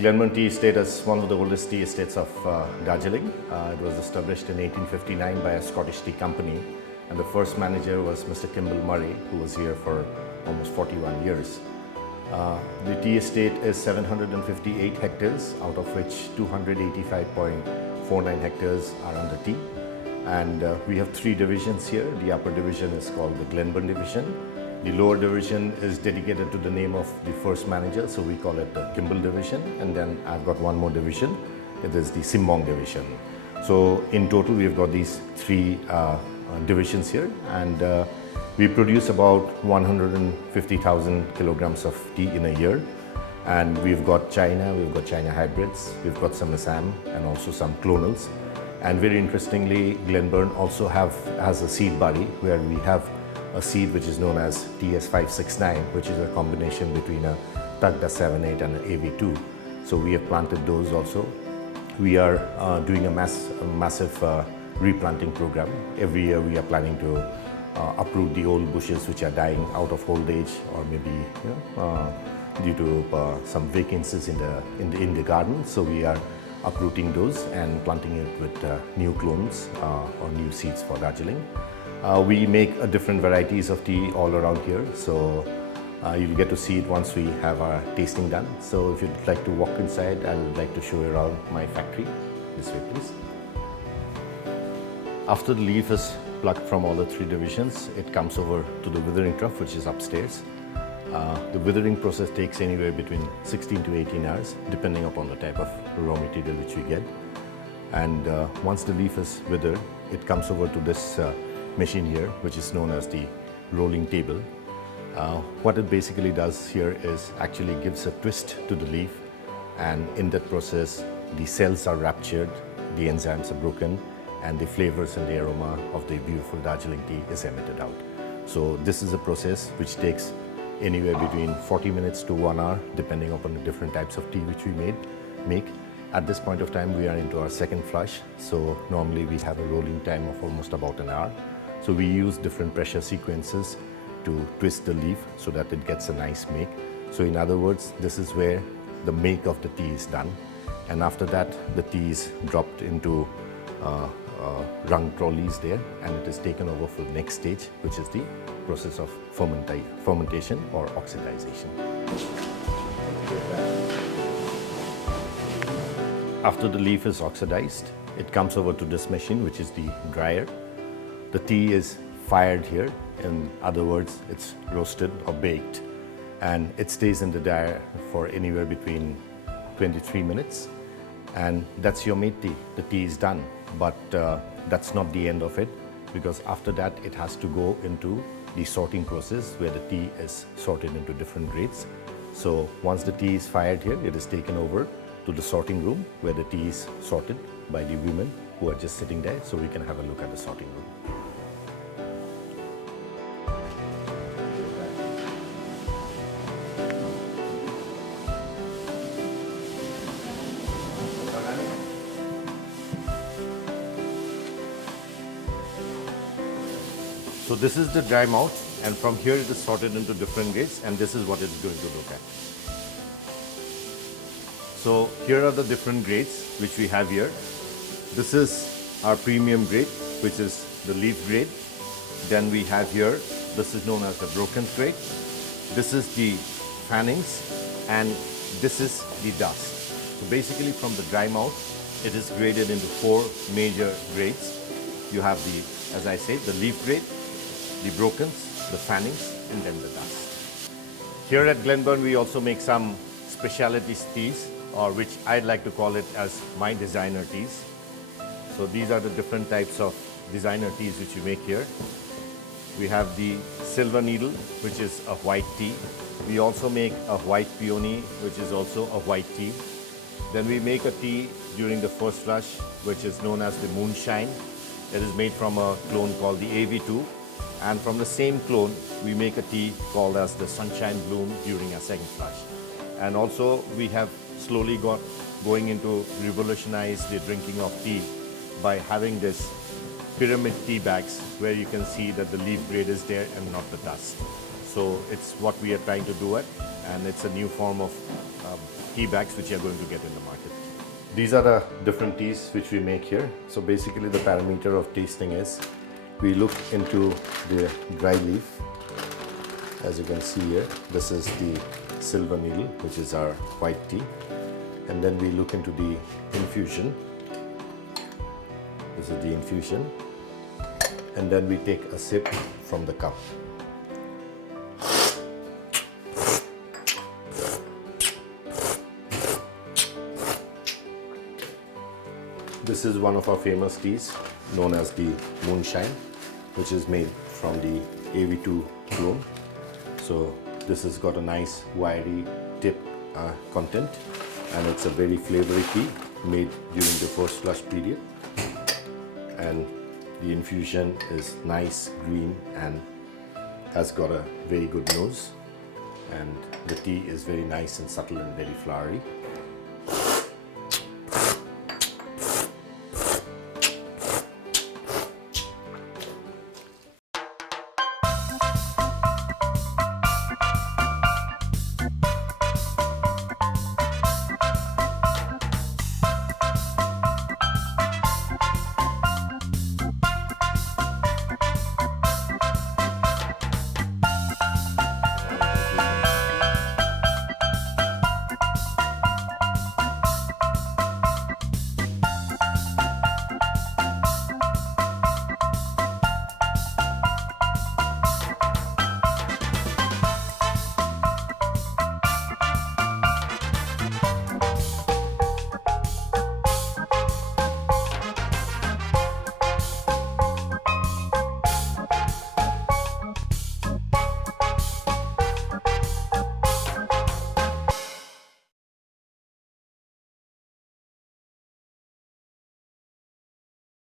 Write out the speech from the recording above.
Glenburn Tea Estate is one of the oldest tea estates of Darjeeling. It was established in 1859 by a Scottish tea company, and the first manager was Mr. Kimball Murray, who was here for almost 41 years. The tea estate is 758 hectares, out of which 285.49 hectares are under tea. And we have three divisions here. The upper division is called the Glenburn division. The lower division is dedicated to the name of the first manager, so we call it the Kimball division. And then I've got one more division, it is the Simbong division. So in total, we've got these three divisions here, and we produce about 150,000 kilograms of tea in a year. And we've got China hybrids, we've got some Assam, and also some clonals. And very interestingly, Glenburn also has a seed body where we have a seed which is known as TS569, which is a combination between a Tagda 78 and an AV2. So we have planted those also. We are doing a massive replanting program. Every year we are planning to uproot the old bushes which are dying out of old age, or maybe due to some vacancies in the garden. So we are uprooting those and planting it with new clones or new seeds for Darjeeling. We make different varieties of tea all around here, so you'll get to see it once we have our tasting done. So if you'd like to walk inside, I would like to show you around my factory. This way, please. After the leaf is plucked from all the three divisions, it comes over to the withering trough, which is upstairs. The withering process takes anywhere between 16 to 18 hours, depending upon the type of raw material which we get. And once the leaf is withered, it comes over to this machine here, which is known as the rolling table. What it basically does here is actually gives a twist to the leaf, and in that process the cells are ruptured, the enzymes are broken, and the flavors and the aroma of the beautiful Darjeeling tea is emitted out. So this is a process which takes anywhere between 40 minutes to 1 hour, depending upon the different types of tea which we make. At this point of time, we are into our second flush, so normally we have a rolling time of almost about an hour. So we use different pressure sequences to twist the leaf so that it gets a nice make. So in other words, this is where the make of the tea is done. And after that, the tea is dropped into rung trolleys there, and it is taken over for the next stage, which is the process of fermentation or oxidization. After the leaf is oxidized, it comes over to this machine, which is the dryer. The tea is fired here. In other words, it's roasted or baked, and it stays in the dryer for anywhere between 23 minutes. And that's your made tea. The tea is done, but that's not the end of it, because after that it has to go into the sorting process where the tea is sorted into different grades. So once the tea is fired here, it is taken over to the sorting room where the tea is sorted by the women who are just sitting there, so we can have a look at the sorting room. So this is the dry mouth, and from here it is sorted into different grades, and this is what it's going to look at. So here are the different grades which we have here. This is our premium grade, which is the leaf grade. Then we have here, this is known as the broken grade. This is the fannings, and this is the dust. So basically from the dry mouth, it is graded into four major grades. You have the, as I said, the leaf grade, the brokens, the fannings, and then the dust. Here at Glenburn, we also make some specialty teas, or which I'd like to call it as my designer teas. So these are the different types of designer teas which we make here. We have the silver needle, which is a white tea. We also make a white peony, which is also a white tea. Then we make a tea during the first flush, which is known as the moonshine. It is made from a clone called the AV2. And from the same clone, we make a tea called as the Sunshine Bloom during our second flush. And also, we have slowly going into revolutionize the drinking of tea by having this pyramid tea bags where you can see that the leaf grade is there and not the dust. So it's what we are trying to do it, and it's a new form of tea bags which you are going to get in the market. These are the different teas which we make here. So basically the parameter of tasting is we look into the dry leaf. As you can see here, this is the silver needle, which is our white tea. And then we look into the infusion. This is the infusion. And then we take a sip from the cup. This is one of our famous teas known as the moonshine, which is made from the AV2 clone. So this has got a nice wiry tip content, and it's a very flavory tea made during the first flush period. And the infusion is nice green and has got a very good nose, and the tea is very nice and subtle and very flowery.